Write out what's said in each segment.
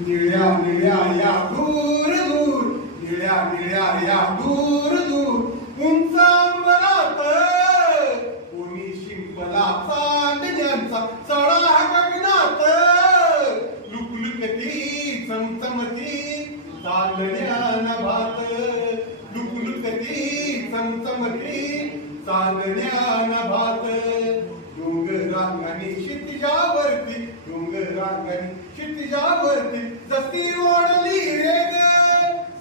निळ्या निळ्या या दूर दूर निळ्या निळ्या या दूर दूर उंचा क्षितिजावरती जशी ओढली रे ग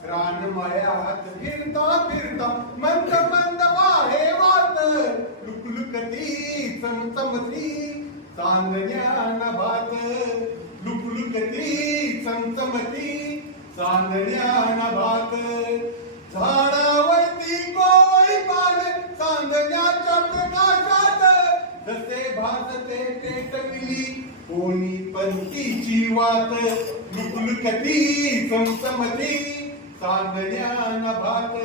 रानमळ्यात फिरता फिरता मंद मंद वाहे वात। लुकलुकती चमचमती चांदण्या भात। लुकलुकती चमचमती चांदण्या भात। झाडावरती कोळी पान चांदण्याच्या प्रकाशात जसे भासते पेटविली कोणी पंथीची वात. लुकलुकती चमचमती चांदण्या भात.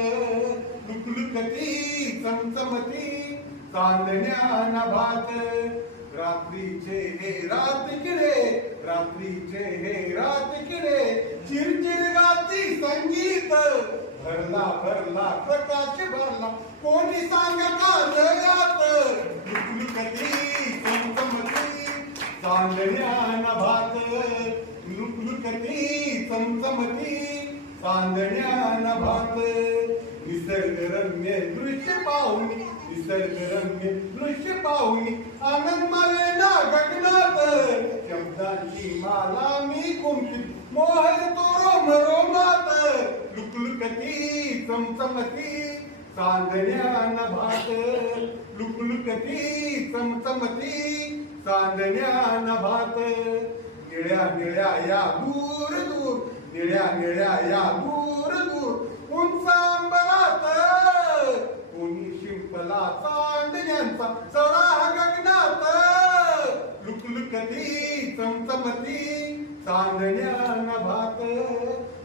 लुकलुकती चमचमती चांदण्या भात. रात्रीचे हे रात किडे रात्रीचे हे रात किडे चिरचिर गाती संगीत. भरला भरला प्रकाश भरला कोणी सांगता जगात चमचमती चांदण्या भात निसर्गरम्य दृश्य पाहुणी निसर्गरम्य दृश्य पाहुणी आनंद मावे ना गगनात शब्दांची माला मी कुंठित मोहर तो रोम रोमात लुकलुकती चमचमती चांदण्या भात लुकलुकती चमचमती चांदण्या भात निळ्या निळ्या या दूर दूर निळ्या निळ्या या. दूर दूर. उंच कोणी शिंपला चांदण्यांचा चढा गगनात. लुकलुकती चमचमती चांदण्या भात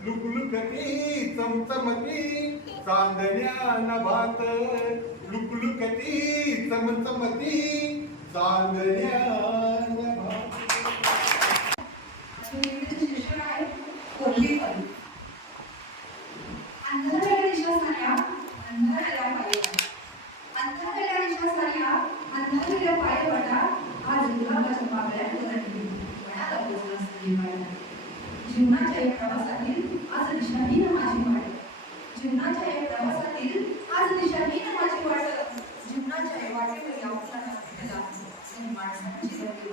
लुकलुकती चमचमती चांदण्या भात लुकलुकती चमचमती चांदण्या माणसांची गती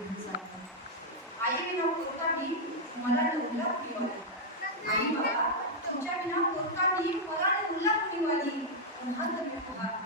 आई विना कोणताही मला उल्ला पिवाली आई बाबा तुमच्या विना कोणताही मला उल्ला पिवाली पुन्हा तरी पहा.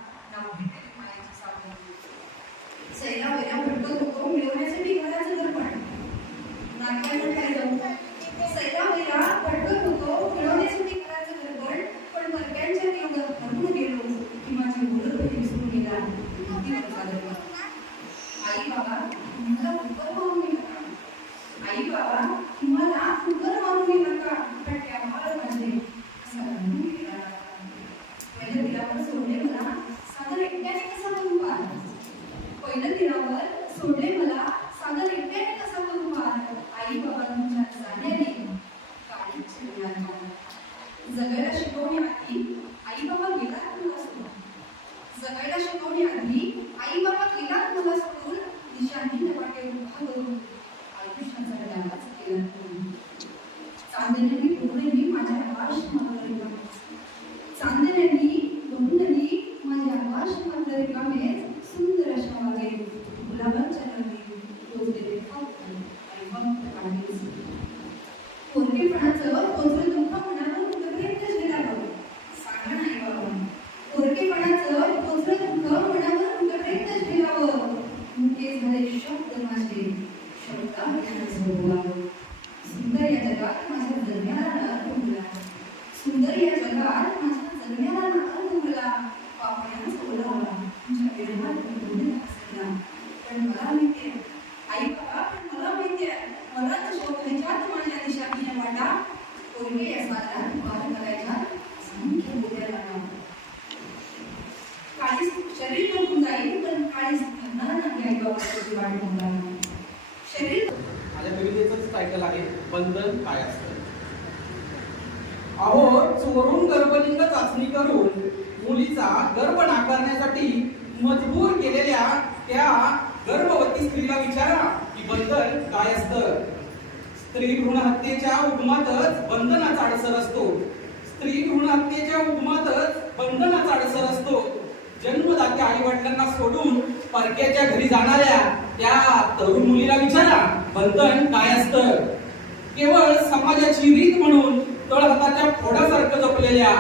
Agora chegou minha aqui. अहो चोरून गर्भलिंग चाचणी करून मुलीचा गर्भ नाकारण्यासाठी मजबूर केलेल्या त्या गर्भवती स्त्रीला विचारा की बंधन काय असतं? स्त्री भ्रूण हत्येच्या उगमातच बंधनाचा अडसर असतो. स्त्री भ्रूण हत्येच्या उगमातच बंधनाचा अडसर असतो. जन्मदात्या आई वडिलांना सोडून परक्याच्या घरी जाणाऱ्या त्या तरुण मुलीला विचारा बंधन काय असतं? केवळ समाजाची रीत म्हणून तळहाताच्या फोडासारखं जपलेल्या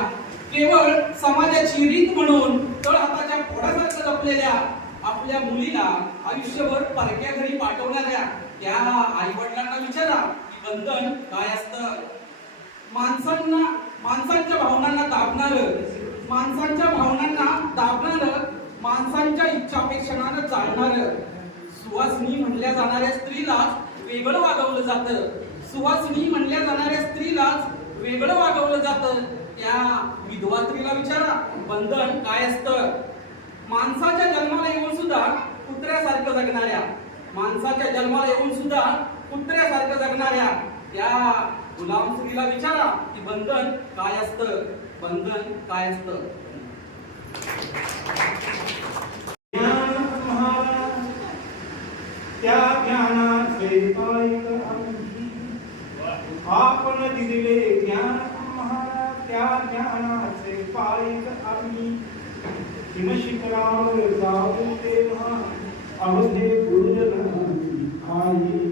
केवळ समाजाची रीत म्हणून तळहाताच्या फोडासारखं जपलेल्या आपल्या मुलीला आयुष्यभर परक्या घरी पाठवणाऱ्या त्या आई वडिलांना विचारा की बंधन काय असतं? माणसांना माणसांच्या भावनांना दाबणार माणसांच्या भावनांना दाबणार माणसांच्या इच्छापेक्षानं चालणार. सुवासिनी म्हणल्या जाणाऱ्या स्त्रीलाच वेगळं वागवलं जातं. सुवासिनी म्हणल्या जाणाऱ्या स्त्रीलाच वेगळं वागवलं जातं. त्या विधवा स्त्रीला विचारा बंधन काय असतं? माणसाच्या जन्माला येऊन सुद्धा कुत्र्यासारखं जगणाऱ्या माणसाच्या जन्माला येऊन सुद्धा कुत्र्यासारखं जगणाऱ्या त्या गुलाम स्त्रीला विचारा की बंधन काय असतं? बंधन काय असतं? त्या ज्ञानाचे आपण दिले त्या ज्ञानाचे पायक आम्ही. हिमशिखरावर जाऊ तेव्हा अवधे गुरुजनांची आई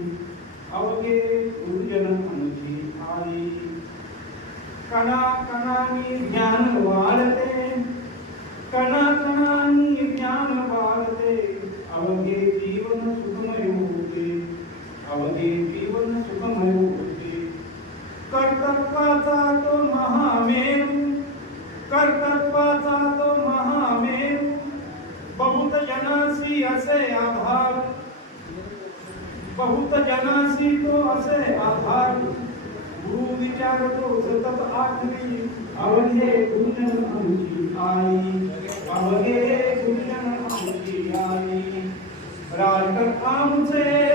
बहुत जनासी असे आधार बहुत जनासी तो असे आधार गुरु विचार तो सतत आठवी अवघे गुरुजन आमची आई। अवघे गुरुजन आमची आई। राष्ट्र आमचे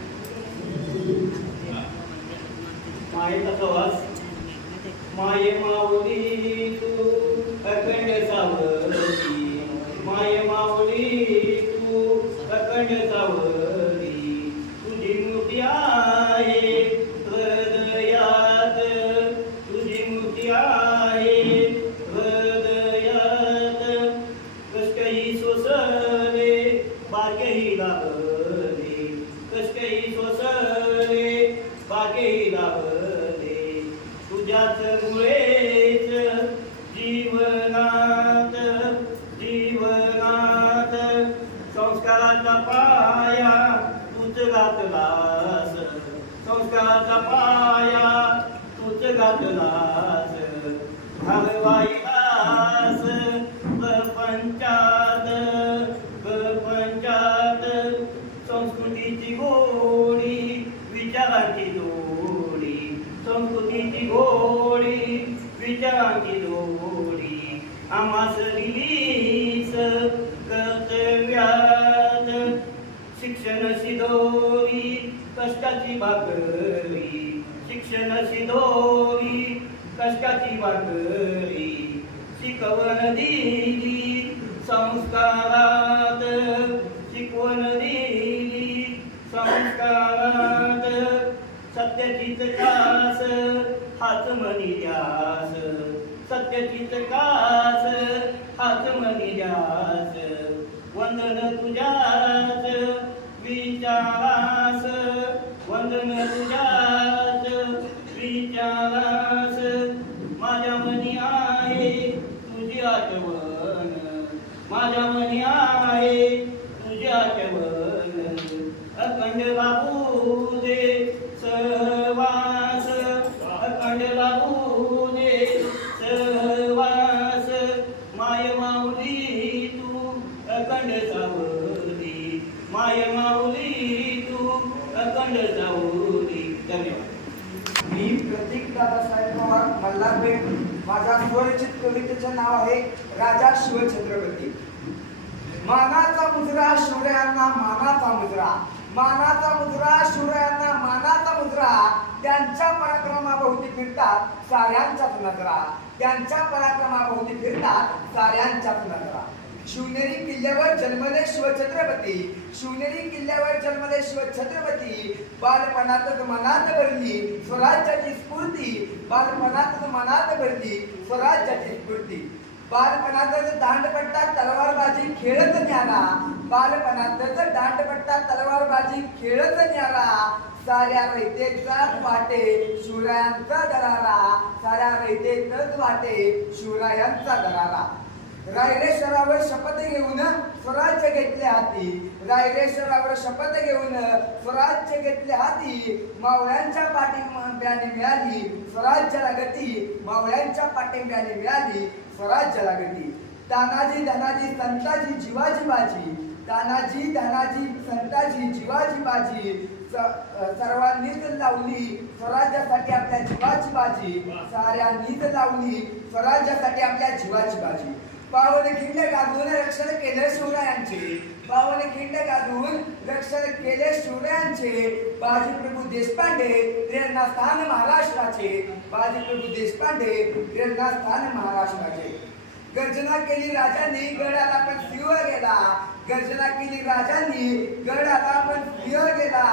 पाया तूच घातलास भागवाईलास कष्टाची भाकरी शिक्षण शिदोरी कष्टाची भाकरी शिकवण दिली संस्कारात शिकवण दिली संस्कारात सत्याचीच कास हाच मनी द्यास सत्याचीच कास हाच मनी द्यास वंदन तुझ्याच विचारास वंदन तुझ्याच विचारास माझ्या मनी आहे तुझी आठवण. माझ्या मनी आहे तुझी आठवण अखंड बाबू माय माऊली तू अखंड जाऊली धन्यवाद मी प्रतीक दादासाहेब पवार मल्हारपेठ माझ्या स्वरचित कवितेचे नाव आहे राजा शिवछत्रपती मानाचा मुजरा शिवरायांना मानाचा मुजरा मानाचा मुद्रा शिवरायांना मानाचा मुद्रा त्यांच्या पराक्रमाभोवती फिरतात साऱ्यांच्याच नजरा. त्यांच्या पराक्रमाभोवती फिरतात साऱ्यांच्याच नजरा. शिवनेरी किल्ल्यावर जन्मले शिवछत्रपती. शिवनेरी किल्ल्यावर जन्मले शिवछत्रपती. बालपणातच मनात भरली स्वराज्याची स्फूर्ती. बालपणातच मनात भरली स्वराज्याची स्फूर्ती. बालपणातच दांडपट्टा तलवारबाजी खेळत न्यारा बालपणातच दांडपट्टा तलवारबाजी खेळत न्यारा साऱ्या रयतेचाच वाटे शिवरायांचा दरारा साऱ्या रयतेचाच वाटे शिवरायांचा दरारा. रायरेश्वरावर शपथ घेऊन स्वराज्य घेतले हाती. रायरेश्वरावर शपथ घेऊन स्वराज्य घेतले हाती. मावळ्यांच्या पाठिंब्याने मिळाली. स्वराज्याला गती. मावळ्यांच्या पाठिंब्याने मिळाली. स्वराज्याला गती. तानाजी धनाजी संताजी जिवाजी बाजी. तानाजी धनाजी संताजी जिवाजी बाजी. सर्वांनीच लावली. स्वराज्यासाठी आपल्या जीवाची बाजी. साऱ्यांनीच लावली. स्वराज्यासाठी आपल्या जीवाची बाजी. पावन खिंड गाजवून रक्षण केले शिवरायांचे. पावन खिंड गाजवून रक्षण केले शिवरायांचे. बाजीप्रभू देशपांडे प्रेरणास्थान महाराष्ट्राचे. बाजी प्रभू देशपांडे प्रेरणास्थान महाराष्ट्राचे. गर्जना केली राजांनी गडाला पण सिंह गेला. गर्जना केली राजांनी गडाला पण सिंह गेला.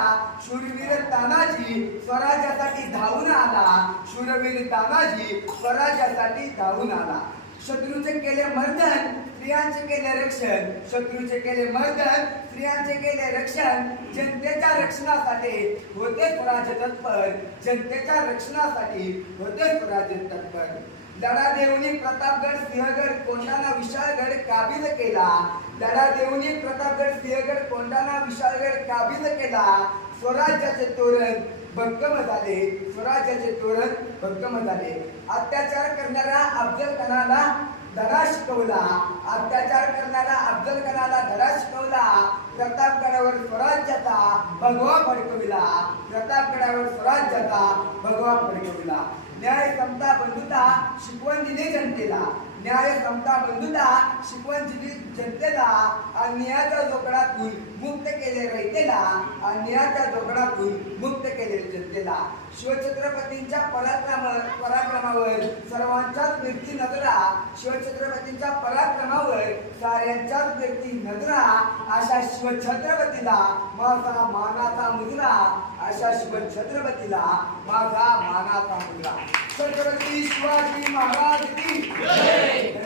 शूरवीर तानाजी स्वराज्यासाठी धावून आला. शूरवीर तानाजी स्वराज्यासाठी धावून आला. शत्रूचे केले मर्दन स्त्रियांचे केले रक्षण. शत्रूचे केले मर्दन स्त्रियांचे केले रक्षण. जनतेच्या रक्षणासाठी होते स्वराज्य तत्पर. जनतेच्या रक्षणासाठी होते स्वराज्य तत्पर. दडा देवनी प्रतापगड सिंहगड कोंढाणा विशाळगड काबीज केला. दडा देवनी प्रतापगड सिंहगड कोंढाणा विशाळगड काबीज केला. स्वराज्याचे तोरण भक्कम झाले स्वराज्याचे तोरण भक्कम झाले अत्याचार करणाऱ्या अफजल खानाला धडा शिकवला. अत्याचार करणारा अफजल खानाला धडा शिकवला. प्रतापगडावर स्वराज्याचा भगवा फडकविला. प्रतापगडावर स्वराज्याचा भगवा फडकविला. न्याय समता बंधुता शिकवण दिली जनतेला. न्याय समता बंधुता शिकवण दिली जनतेला अन्यायाच्या जोकडातून मुक्त केले रयतेला अन्यायाच्या जोकडातून मुक्त केले जनतेला शिवछत्रपतींच्या पराक्रम पराक्रमावर सर्वांच्याच व्यक्ती नजरा शिवछत्रपतींच्या पराक्रमावर साऱ्यांच्याच व्यक्ती नजरा अशा शिवछत्रपतीला माझा मानाचा मुजरा अशा शिवछत्रपतीला माझा मानाचा मुजरा छत्रपती शिवाजी महाराज की जय.